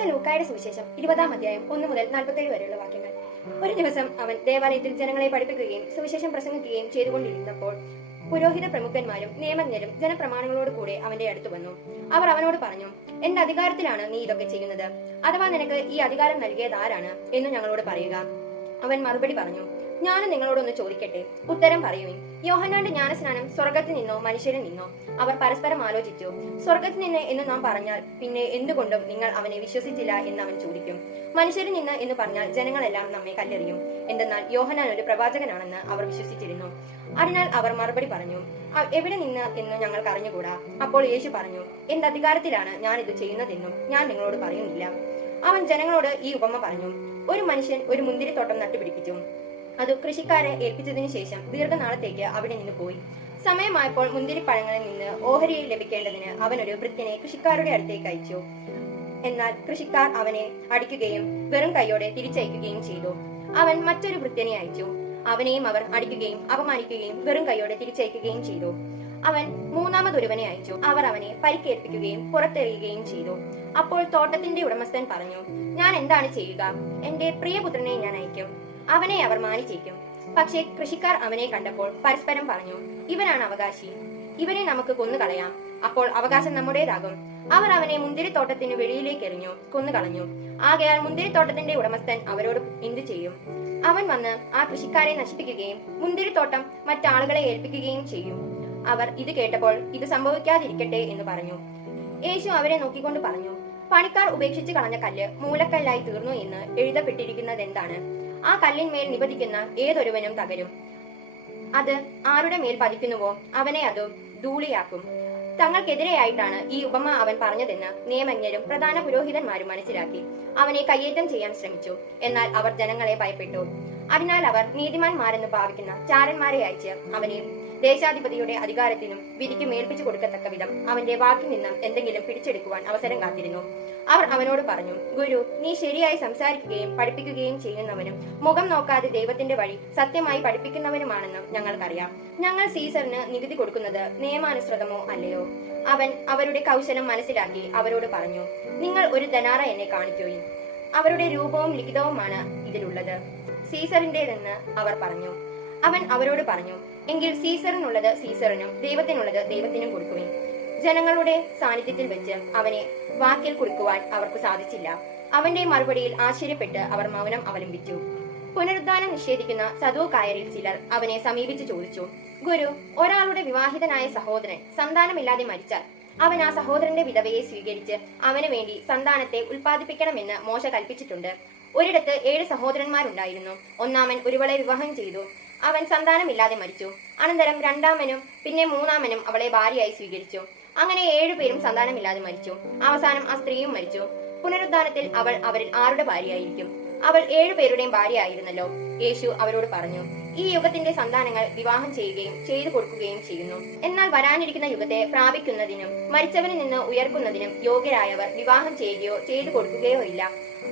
വിശുദ്ധ ലൂക്കായുടെ സുവിശേഷം 20-ാം അധ്യായം 1 മുതൽ 47 വരെയുള്ള വാക്യങ്ങൾ. ഒരു ദിവസം അവൻ ദേവാലയത്തിൽ ജനങ്ങളെ പഠിപ്പിക്കുകയും സുവിശേഷം പ്രസംഗിക്കുകയും ചെയ്തുകൊണ്ടിരുന്നപ്പോൾ പുരോഹിത പ്രമുഖന്മാരും നിയമജ്ഞരും ജനപ്രമാണങ്ങളോട് കൂടെ അവന്റെ അടുത്ത് വന്നു. അവർ അവനോട് പറഞ്ഞു, എന്റെ അധികാരത്തിലാണ് നീ ഇതൊക്കെ ചെയ്യുന്നത്? അഥവാ നിനക്ക് ഈ അധികാരം നൽകിയത് ആരാണ് എന്ന് ഞങ്ങളോട് പറയുക. അവൻ മറുപടി പറഞ്ഞു, ഞാനും നിങ്ങളോടൊന്ന് ചോദിക്കട്ടെ, ഉത്തരം പറയുവിൻ. യോഹന്നാന്റെ ജ്ഞാനസ്നാനം സ്വർഗത്തിൽ നിന്നോ മനുഷ്യരിൽ നിന്നോ? അവർ പരസ്പരം ആലോചിച്ചു. സ്വർഗത്തിൽ നിന്ന് എന്ന് നാം പറഞ്ഞാൽ പിന്നെ എന്തുകൊണ്ടും നിങ്ങൾ അവനെ വിശ്വസിച്ചില്ല എന്ന് അവൻ ചോദിക്കും. മനുഷ്യരിൽ നിന്ന് എന്ന് പറഞ്ഞാൽ ജനങ്ങളെല്ലാം നമ്മെ കല്ലെറിയും. എന്തെന്നാൽ യോഹന്നാൻ ഒരു പ്രവാചകനാണെന്ന് അവർ വിശ്വസിച്ചിരുന്നു. അതിനാൽ അവർ മറുപടി പറഞ്ഞു, എവിടെ നിന്ന് എന്ന് ഞങ്ങൾക്ക് അറിഞ്ഞുകൂടാ. അപ്പോൾ യേശു പറഞ്ഞു, എന്റെ അധികാരത്തിലാണ് ഞാൻ ഇത് ചെയ്യുന്നതെന്നും ഞാൻ നിങ്ങളോട് പറയുന്നില്ല. അവൻ ജനങ്ങളോട് ഈ ഉപമ പറഞ്ഞു. ഒരു മനുഷ്യൻ ഒരു മുന്തിരിത്തോട്ടം നട്ടുപിടിപ്പിച്ചു. അത് കൃഷിക്കാരെ ഏൽപ്പിച്ചതിനു ശേഷം ദീർഘനാളത്തേക്ക് അവിടെ നിന്ന് പോയി. സമയമായപ്പോൾ മുന്തിരിപ്പഴങ്ങളിൽ നിന്ന് ഓഹരിയിൽ ലഭിക്കേണ്ടതിന് അവനൊരു ഭൃത്യനെ കൃഷിക്കാരുടെ അടുത്തേക്ക് അയച്ചു. എന്നാൽ കൃഷിക്കാർ അവനെ അടിക്കുകയും വെറും കൈയോടെ തിരിച്ചയക്കുകയും ചെയ്തു. അവൻ മറ്റൊരു ഭൃത്യനെ അയച്ചു. അവനെയും അവർ അടിക്കുകയും അപമാനിക്കുകയും വെറും കൈയോടെ തിരിച്ചയക്കുകയും ചെയ്തു. അവൻ മൂന്നാമതൊരുവനെ അയച്ചു. അവർ അവനെ പരിക്കേൽപ്പിക്കുകയും പുറത്തെറിയുകയും ചെയ്തു. അപ്പോൾ തോട്ടത്തിന്റെ ഉടമസ്ഥൻ പറഞ്ഞു, ഞാൻ എന്താണ് ചെയ്യുക? എന്റെ പ്രിയപുത്രനെ ഞാൻ അയക്കും, അവനെ അവർ മാനിച്ചേക്കും. പക്ഷേ കൃഷിക്കാർ അവനെ കണ്ടപ്പോൾ പരസ്പരം പറഞ്ഞു, ഇവനാണ് അവകാശി, ഇവനെ നമുക്ക് കൊന്നുകളയാം, അപ്പോൾ അവകാശം നമ്മുടേതാകും. അവർ അവനെ മുന്തിരിത്തോട്ടത്തിന് വെളിയിലേക്ക് എറിഞ്ഞു, കൊന്നുകളഞ്ഞു. ആകയാൽ മുന്തിരിത്തോട്ടത്തിന്റെ ഉടമസ്ഥൻ അവരോട് എന്തു ചെയ്യും? അവൻ വന്ന് ആ കൃഷിക്കാരെ നശിപ്പിക്കുകയും മുന്തിരിത്തോട്ടം മറ്റാളുകളെ ഏൽപ്പിക്കുകയും ചെയ്യും. അവർ ഇത് കേട്ടപ്പോൾ ഇത് സംഭവിക്കാതിരിക്കട്ടെ എന്ന് പറഞ്ഞു. യേശു അവരെ നോക്കിക്കൊണ്ട് പറഞ്ഞു, പണിക്കാർ ഉപേക്ഷിച്ചു കളഞ്ഞ കല്ല് മൂലക്കല്ലായി തീർന്നു എന്ന് എഴുതപ്പെട്ടിരിക്കുന്നത് എന്താണ്? ആ കല്ലിന്മേൽ നിപതിക്കുന്ന ഏതൊരുവനും തകരും. അത് ആരുടെ മേൽ പതിക്കുന്നുവോ അവനെ അത് ധൂളിയാക്കും. തങ്ങൾക്കെതിരെയായിട്ടാണ് ഈ ഉപമ അവൻ പറഞ്ഞതെന്ന് നിയമജ്ഞരും പ്രധാന പുരോഹിതന്മാരും മനസ്സിലാക്കി അവനെ കയ്യേറ്റം ചെയ്യാൻ ശ്രമിച്ചു. എന്നാൽ അവർ ജനങ്ങളെ ഭയപ്പെട്ടു. അതിനാൽ അവർ നീതിമാന്മാരെന്ന് ഭാവിക്കുന്ന ചാരന്മാരെ അയച്ച് അവനെ ദേശാധിപതിയുടെ അധികാരത്തിനും വിധിക്കും ഏൽപ്പിച്ചു കൊടുക്കത്തക്ക വിധം അവന്റെ വാക്കിൽ നിന്നും എന്തെങ്കിലും പിടിച്ചെടുക്കുവാൻ അവസരം കാത്തിരുന്നു. അവർ അവനോട് പറഞ്ഞു, ഗുരു, നീ ശരിയായി സംസാരിക്കുകയും പഠിപ്പിക്കുകയും ചെയ്യുന്നവനും മുഖം നോക്കാതെ ദൈവത്തിന്റെ വഴി സത്യമായി പഠിപ്പിക്കുന്നവനുമാണെന്നും ഞങ്ങൾക്കറിയാം. ഞങ്ങൾ സീസറിന് നികുതി കൊടുക്കുന്നത് നിയമാനുസൃതമോ അല്ലയോ? അവൻ അവരുടെ കൗശലം മനസ്സിലാക്കി അവരോട് പറഞ്ഞു, നിങ്ങൾ ഒരു ധനാറ എന്നെ കാണിക്കുകയും. അവരുടെ രൂപവും ലിഖിതവുമാണ് ഇതിലുള്ളത്. സീസറിന്റേതെന്ന് അവർ പറഞ്ഞു. അവൻ അവരോട് പറഞ്ഞു, എങ്കിൽ സീസറിനുള്ളത് സീസറിനും ദൈവത്തിനുള്ളത് ദൈവത്തിനും കൊടുക്കുകയും. ജനങ്ങളുടെ സാന്നിധ്യത്തിൽ വെച്ച് അവനെ വാക്കിൽ കുറിക്കുവാൻ അവർക്ക് സാധിച്ചില്ല. അവന്റെ മറുപടിയിൽ ആശ്ചര്യപ്പെട്ട് അവർ മൗനം അവലംബിച്ചു. പുനരുദ്ധാനം നിഷേധിക്കുന്ന സദൂക്കായരിൽ ചിലർ അവനെ സമീപിച്ചു ചോദിച്ചു, ഗുരു, ഒരാളുടെ വിവാഹിതനായ സഹോദരൻ സന്താനമില്ലാതെ മരിച്ചാൽ അവൻ ആ സഹോദരന്റെ വിധവയെ സ്വീകരിച്ച് അവന് വേണ്ടി സന്താനത്തെ ഉൽപ്പാദിപ്പിക്കണമെന്ന് മോശ കൽപ്പിച്ചിട്ടുണ്ട്. ഒരിടത്ത് 7 സഹോദരന്മാരുണ്ടായിരുന്നു. ഒന്നാമൻ ഒരുവളെ വിവാഹം ചെയ്തു. അവൻ സന്താനമില്ലാതെ മരിച്ചു. അനന്തരം രണ്ടാമനും പിന്നെ മൂന്നാമനും അവളെ ഭാര്യയായി സ്വീകരിച്ചു. അങ്ങനെ 7 പേരും സന്താനമില്ലാതെ മരിച്ചു. അവസാനം ആ സ്ത്രീയും മരിച്ചു. പുനരുദ്ധാനത്തിൽ അവൾ അവരിൽ ആരുടെ ഭാര്യയായിരിക്കും? അവൾ 7 പേരുടെയും ഭാര്യ ആയിരുന്നല്ലോ. യേശു അവരോട് പറഞ്ഞു, ഈ യുഗത്തിന്റെ സന്താനങ്ങൾ വിവാഹം ചെയ്യുകയും ചെയ്തു കൊടുക്കുകയും ചെയ്യുന്നു. എന്നാൽ വരാനിരിക്കുന്ന യുഗത്തെ പ്രാപിക്കുന്നതിനും മരിച്ചവരിൽ നിന്ന് ഉയർക്കുന്നതിനും യോഗ്യരായവർ വിവാഹം ചെയ്യുകയോ ചെയ്തു കൊടുക്കുകയോ ഇല്ല.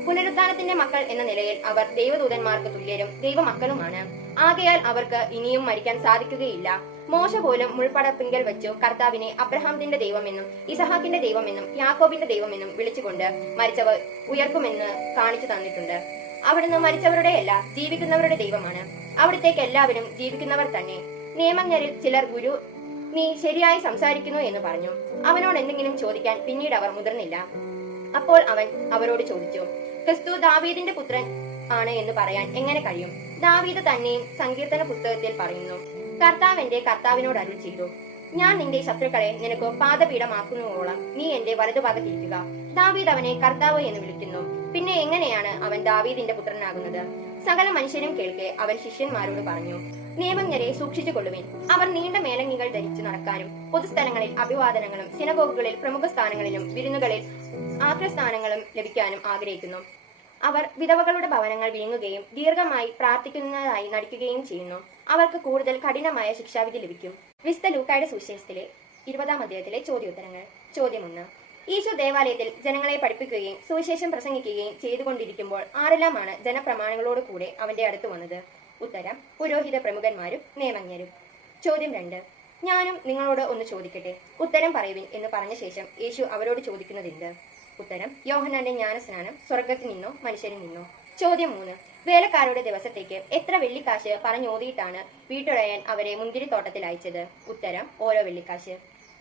പുനരുദ്ധാനത്തിന്റെ മക്കൾ എന്ന നിലയിൽ അവർ ദൈവദൂതന്മാർക്ക് തുല്യരും ദൈവമക്കളുമാണ്. ആകയാൽ അവർക്ക് ഇനിയും മരിക്കാൻ സാധിക്കുകയില്ല. മോശ പോലും മുൾപടപ്പിങ്കൽ വെച്ചു കർത്താവിനെ അബ്രഹാമിന്റെ ദൈവമെന്നും ഇസഹാക്കിന്റെ ദൈവമെന്നും യാക്കോബിന്റെ ദൈവമെന്നും വിളിച്ചുകൊണ്ട് മരിച്ചവർ ഉയർക്കുമെന്ന് കാണിച്ചു തന്നിട്ടുണ്ട്. അവിടുന്ന് മരിച്ചവരുടെയല്ല ജീവിക്കുന്നവരുടെ ദൈവമാണ്. അവിടത്തേക്ക് എല്ലാവരും ജീവിക്കുന്നവർ തന്നെ. നിയമജ്ഞരിൽ ചിലർ, ഗുരു, നീ ശരിയായി സംസാരിക്കുന്നു എന്ന് പറഞ്ഞു. അവനോട് എന്തെങ്കിലും ചോദിക്കാൻ പിന്നീട് അവർ മുതിർന്നില്ല. അപ്പോൾ അവൻ അവരോട് ചോദിച്ചു, ക്രിസ്തു ദാവീദിന്റെ പുത്രൻ ആണ് എന്ന് പറയാൻ എങ്ങനെ കഴിയും? ദാവീദ് തന്നെയും സങ്കീർത്തന പുസ്തകത്തിൽ പറയുന്നു, കർത്താവ് എന്റെ കർത്താവിനോട് അരുൾ ചെയ്തു, ഞാൻ നിന്റെ ശത്രുക്കളെ നിനക്ക് പാദപീഠമാക്കുന്നതോളം നീ എന്റെ വലതുഭാഗത്തിരിക്കുക. ദാവീദ് അവനെ കർത്താവ് എന്ന് വിളിക്കുന്നു. പിന്നെ എങ്ങനെയാണ് അവൻ ദാവീദിന്റെ പുത്രനാകുന്നത്? സകല മനുഷ്യരും കേൾക്കെ അവൻ ശിഷ്യന്മാരോട് പറഞ്ഞു, നിയമജ്ഞരെ സൂക്ഷിച്ചു കൊള്ളുവിൻ. അവർ നീണ്ട മേലങ്കികൾ ധരിച്ചു നടക്കാനും പൊതുസ്ഥലങ്ങളിൽ അഭിവാദനങ്ങളും സിനഗോഗുകളിൽ പ്രമുഖ സ്ഥാനങ്ങളിലും വിരുന്നുകളിൽ ആഗ്രസ്ഥാനങ്ങളും ലഭിക്കാനും ആഗ്രഹിക്കുന്നു. അവർ വിധവകളുടെ ഭവനങ്ങൾ വീങ്ങുകയും ദീർഘമായി പ്രാർത്ഥിക്കുന്നതായി നടിക്കുകയും ചെയ്യുന്നു. അവർക്ക് കൂടുതൽ കഠിനമായ ശിക്ഷാവിധി ലഭിക്കും. വിശുദ്ധ ലൂക്കായുടെ സുവിശേഷത്തിലെ 20-ാം അധ്യായത്തിലെ ചോദ്യോത്തരങ്ങൾ. ചോദ്യം 1. ഈശോ ദേവാലയത്തിൽ ജനങ്ങളെ പഠിപ്പിക്കുകയും സുവിശേഷം പ്രസംഗിക്കുകയും ചെയ്തുകൊണ്ടിരിക്കുമ്പോൾ ആരെല്ലാമാണ് ജനപ്രമാണികളോട് കൂടെ അവന്റെ അടുത്ത് വന്നത്? ഉത്തരം, പുരോഹിത പ്രമുഖന്മാരും നിയമജ്ഞരും. ചോദ്യം 2. ഞാനും നിങ്ങളോട് ഒന്ന് ചോദിക്കട്ടെ, ഉത്തരം പറയുവിൻ എന്ന് പറഞ്ഞ ശേഷം യേശു അവരോട് ചോദിക്കുന്നതെന്ത്? ഉത്തരം യോഹന്നാന്റെ ജ്ഞാനസ്നാനം സ്വർഗത്തിൽ നിന്നോ മനുഷ്യരിൽ നിന്നോ. ചോദ്യം 3. വേലക്കാരുടെ ദിവസത്തേക്ക് എത്ര വെള്ളിക്കാശ് പറഞ്ഞോതിയിട്ടാണ് വീട്ടുടയൻ അവരെ മുന്തിരിത്തോട്ടത്തിൽ അയച്ചത്? ഉത്തരം ഓരോ വെള്ളിക്കാശ്.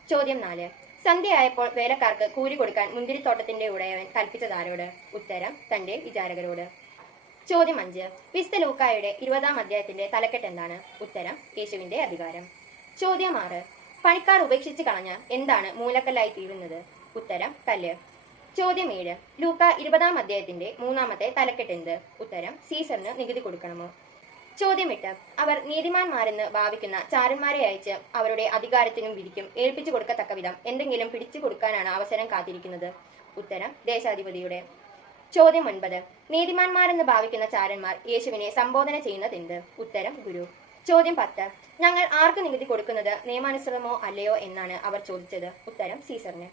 ചോദ്യം 4. സന്ധ്യയായപ്പോൾ വേലക്കാർക്ക് കൂലി കൊടുക്കാൻ മുന്തിരിത്തോട്ടത്തിന്റെ ഉടയവൻ കൽപ്പിച്ചതാരോട്? ഉത്തരം തന്റെ വിചാരകരോട്. ചോദ്യം 5. വിശുദ്ധ ലൂക്കായുടെ 20-ാം അധ്യായത്തിന്റെ തലക്കെട്ട് എന്താണ്? ഉത്തരം യേശുവിന്റെ അധികാരം. ചോദ്യം 6. പണിക്കാർ ഉപേക്ഷിച്ച് കളഞ്ഞ എന്താണ് മൂലക്കല്ലായി തീരുന്നത്? ഉത്തരം കല്ല്. ചോദ്യം 7. ലൂക്ക 20-ാം അധ്യായത്തിന്റെ 3-ാമത്തെ തലക്കെട്ട് എന്ത്? ഉത്തരം സീസറിന് നികുതി കൊടുക്കണമോ. ചോദ്യം 8. അവർ നീതിമാന്മാരെന്ന് ഭാവിക്കുന്ന ചാരന്മാരെ അയച്ച് അവരുടെ അധികാരത്തിനും വിധിക്കും ഏൽപ്പിച്ചു കൊടുക്കത്തക്ക വിധം എന്തെങ്കിലും പിടിച്ചു കൊടുക്കാനാണ് അവസരം കാത്തിരിക്കുന്നത്? ഉത്തരം ദേശാധിപതിയുടെ. ചോദ്യം 9. നീതിമാന്മാരെന്ന് ഭാവിക്കുന്ന ചാരന്മാർ യേശുവിനെ സംബോധന ചെയ്യുന്നത് എന്ത്? ഉത്തരം ഗുരു. ചോദ്യം 10. ഞങ്ങൾ ആർക്ക് നികുതി കൊടുക്കുന്നത് നിയമാനുസൃതമോ അല്ലയോ എന്നാണ് അവർ ചോദിച്ചത്? ഉത്തരം സീസറിന്.